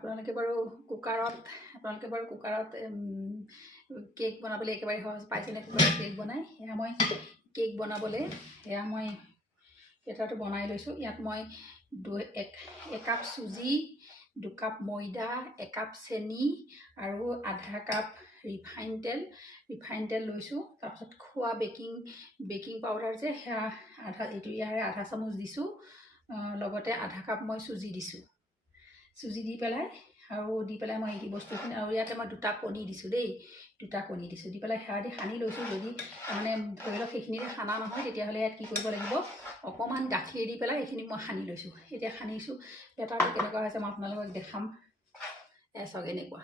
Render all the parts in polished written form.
আপোনালোকে বাৰু কুকাৰত কেক বনাবলৈ একেবাৰে সহজ পাইছেনে? কুকাৰত কেক বনাই সেয়া মই কেক বনাবলৈ সেয়া মই বেটাৰটো বনাই লৈছোঁ। ইয়াত মই একাপ চুজি, 2 কাপ ময়দা, 1 কাপ চেনি আৰু আধা কাপ ৰিফাইন তেল লৈছোঁ। তাৰপিছত খোৱা বেকিং পাউডাৰ যে সেয়া ইয়াৰে আধা চামুচ দিছোঁ। লগতে আধা কাপ মই চুজি দিছোঁ। চুজি দি পেলাই মই এই বস্তুখিনি আৰু ইয়াতে মই 2টা কণী দিছোঁ দেই, 2টা কণী দিছোঁ দি পেলাই সেয়া দি সানি লৈছোঁ। যদি মানে ধৰি লওক সেইখিনিতে সানা নহয় তেতিয়াহ'লে ইয়াত কি কৰিব লাগিব, অকণমান গাখীৰ দি পেলাই এইখিনি মই সানি লৈছোঁ। এতিয়া সানিছোঁ, বেটাৰটো কেনেকুৱা হৈছে মই আপোনালোকক দেখাম। চাওক এনেকুৱা।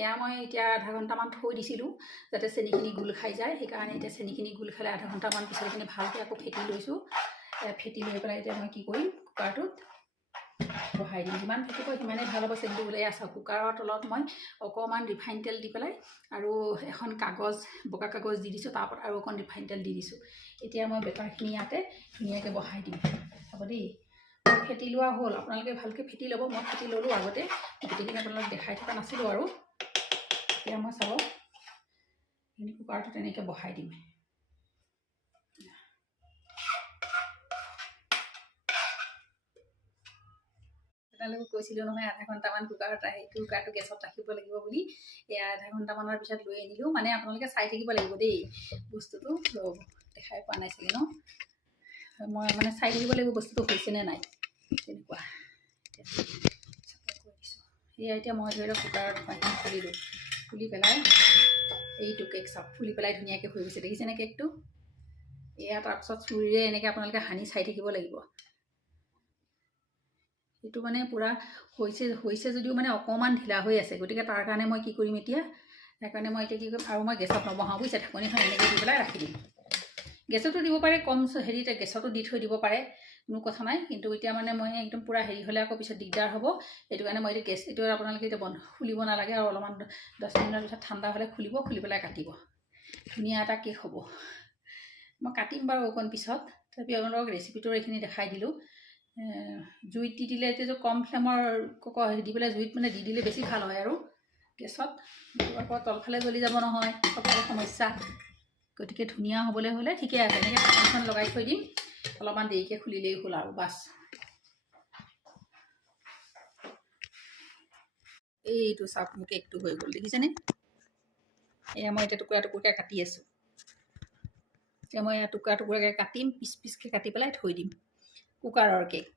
এয়া মই এতিয়া আধা ঘণ্টামান থৈ দিছিলোঁ যাতে চেনিখিনি গোল খাই যায়। সেইকাৰণে এতিয়া চেনিখিনি গোল খালে আধা ঘণ্টামান পিছত এইখিনি ভালকৈ আকৌ ফেটি লৈছোঁ। ফেটি লৈ পেলাই এতিয়া মই কি কৰিম, কুকাৰটোত বহাই দিম। যিমান ফেটিব সিমানেই ভাল হ'ব চেনিটো ওলাই। চাওক কুকাৰৰ তলত মই অকণমান ৰিফাইন তেল দি পেলাই আৰু এখন বগা কাগজ দি দিছোঁ, তাৰ ওপৰত আৰু অকণ ৰিফাইন তেল দি দিছোঁ। এতিয়া মই বেটাৰখিনি ইয়াতে ধুনীয়াকৈ বহাই দিম। হ'ব দেই, ফেটি লোৱা হ'ল। আপোনালোকে ভালকৈ ফেটি ল'ব। মই ফেটি ল'লোঁ আগতে, গোটেইখিনি আপোনালোকক দেখাই থকা নাছিলোঁ আৰু। এতিয়া মই চাব এইখিনি কুকাৰটো তেনেকৈ বহাই দিম। আপোনালোকক কৈছিলোঁ নহয় আধা ঘণ্টামান কুকাৰটো গেছত ৰাখিব লাগিব বুলি। এয়া আধা ঘণ্টামানৰ পিছত লৈ আনিলোঁ। মানে আপোনালোকে চাই থাকিব লাগিব দেই বস্তুটো। দেখাই পোৱা নাই চাগে ন? মই মানে চাই থাকিব লাগিব বস্তুটো হৈছেনে নাই। তেনেকুৱা এয়া এতিয়া মই ধৰি লওক কুকাৰত খুলিলোঁ। খুলি পেলাই এইটো কেক চাওক ফুলি পেলাই ধুনীয়াকৈ হৈ গৈছে। দেখিছেনে কেকটো? এয়া তাৰপিছত চুৰিৰে এনেকৈ আপোনালোকে সানি চাই থাকিব লাগিব। এইটো মানে পূৰা হৈছে যদিও মানে অকণমান ঢিলা হৈ আছে। গতিকে তাৰ কাৰণে মই কি কৰিম এতিয়া, সেইকাৰণে মই এতিয়া কি কৰিম, আৰু মই গেছত নবহাওঁ বুজিছে। ঢাকনিখন এনেকৈ দি পেলাই ৰাখি দিম। গেছতো দিব পাৰে, কম হেৰিতে গেছতো দি থৈ দিব পাৰে, কোনো কথা নাই। কিন্তু এতিয়া মানে মই একদম পূৰা হেৰি হ'লে আকৌ পিছত দিগদাৰ হ'ব। সেইটো কাৰণে মই এতিয়া এইটো আপোনালোকে এতিয়া খুলিব নালাগে আৰু অলপমান 10 মিনিটৰ পিছত ঠাণ্ডা হ'লে খুলি পেলাই কাটিব। ধুনীয়া এটা কেক হ'ব। মই কাটিম বাৰু অকণ পিছত। তথাপি আপোনালোকক ৰেচিপিটো এইখিনি দেখাই দিলোঁ। জুইত দি দিলে এতিয়া কম ফ্লেমৰ দি পেলাই জুইত মানে দি দিলে বেছি ভাল হয় আৰু গেছত আকৌ তলফালে জ্বলি যাব নহয়, সকলো সমস্যা। গতিকে ধুনীয়া হ'বলৈ হ'লে ঠিকে আছে। এনেকৈ ঢাকনিখন লগাই থৈ দিম, অলপমান দেৰিকৈ খুলিলেই হ'ল আৰু বাছ। এইটো চাওক মোৰ কেকটো হৈ গ'ল, দেখিছেনে? এয়া মই এতিয়া টুকুৰাকৈ কাটি আছোঁ। এতিয়া মই টুকুৰাকৈ কাটিম, পিচকৈ কাটি পেলাই থৈ দিম। কুকাৰৰ কেক।